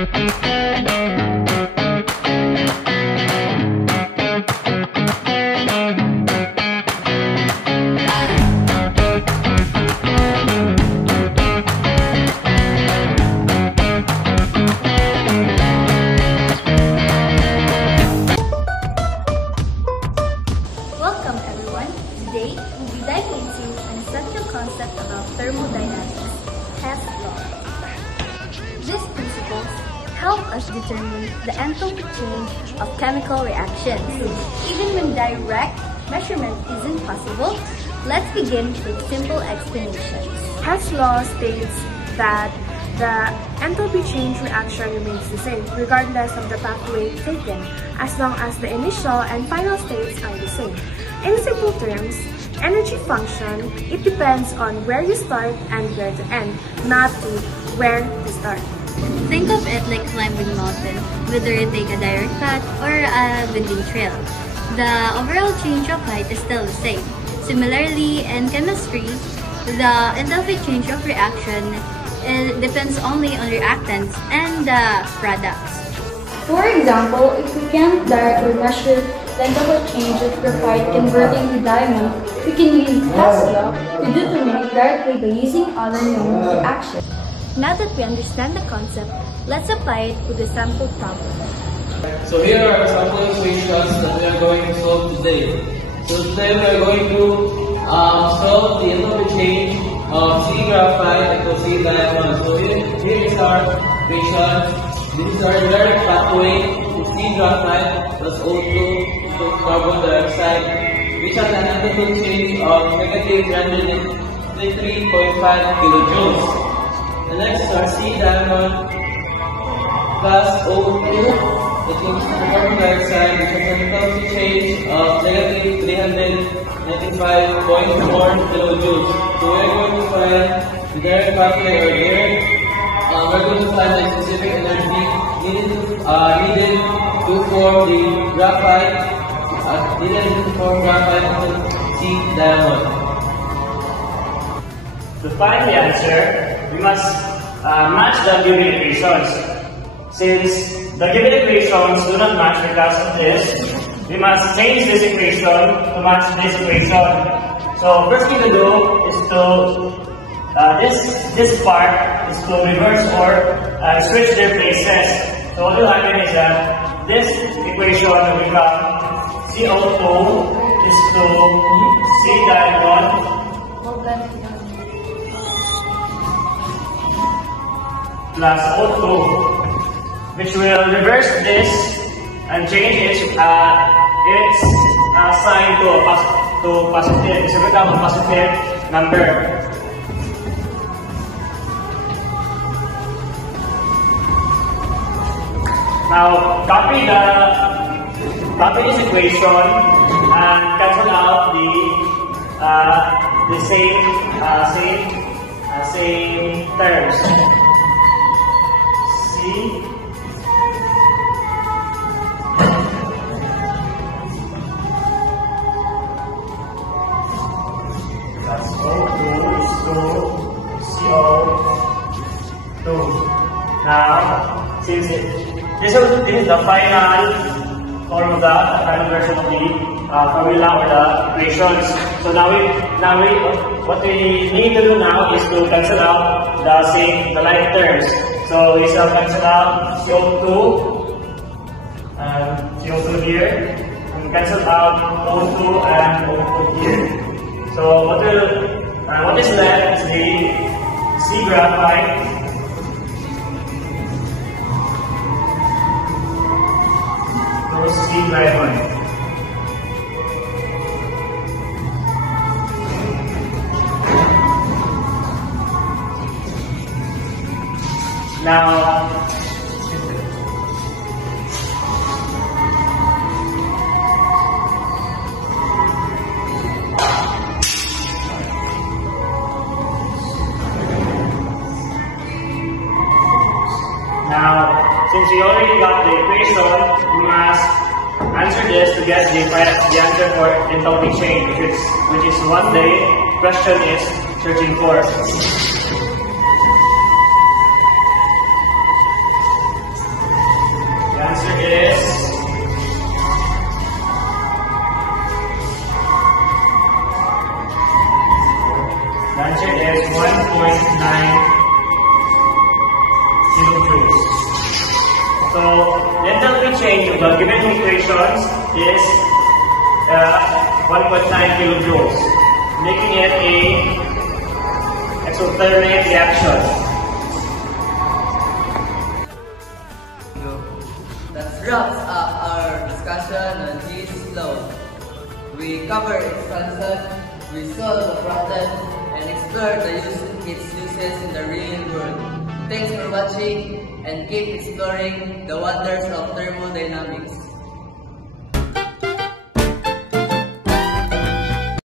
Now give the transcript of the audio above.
Welcome everyone. Today, we'll be diving into an essential concept about thermodynamics, Hess law. These principles help us determine the enthalpy change of chemical reactions. Even when direct measurement isn't possible, let's begin with simple explanations. Hess law states that the enthalpy change reaction remains the same regardless of the pathway taken, as long as the initial and final states are the same. In simple terms, energy function, it depends on where you start and where to end, not to where to start. Think of it like climbing a mountain, whether you take a direct path or a winding trail. The overall change of height is still the same. Similarly, in chemistry, the enthalpy change of reaction depends only on reactants and the products. For example, if we can't directly measure the enthalpy change of graphite converting to diamond, we can use Hess law to determine it directly by using other known reactions. Now that we understand the concept, let's apply it to the sample problem. So here are sample equations that we are going to solve today. So today we are going to solve the enthalpy change of C graphite into C diamond. So here is our equation. This is our direct pathway to C graphite plus O2 to carbon dioxide, which has an enthalpy change of negative 3.5 kilojoules. The next is our C diamond plus O2, that is carbon dioxide, which has an enthalpy change of negative 395.4 kilojoules. So we're going to find the direct pathway or direct. We're going to find the specific energy needed to form the graphite, into C diamond. To find the answer, we must match the given equations. Since the given equations do not match because of this, we must change this equation to match this equation. So first thing to do is to this part is to reverse or switch their places. So what will happen is that this equation will become CO2 is to C diamond plus O2, which will reverse this and change its sign to positive. It will become a positive number. Now copy this equation and cancel out the same terms. C plus O2 is to CO2. Now, since this is the final form of the final version of the formula or the equations. So now what we need to do now is to cancel out the like terms. So we shall cancel out CO2 and CO2 here, and cancel out O2 and O2 here. So what is left is the C graphite plus C diamond. Now, since we already got the equation, we must answer this to get the answer for enthalpy change, which is what the question is searching for. kilojoules. So, the enthalpy change of the given equations is 1.9 kilojoules, making it a exothermic reaction. That wraps up our discussion on this law. We covered its concept, we saw the process, and explored its uses in the real world. Thanks for watching and keep exploring the wonders of thermodynamics.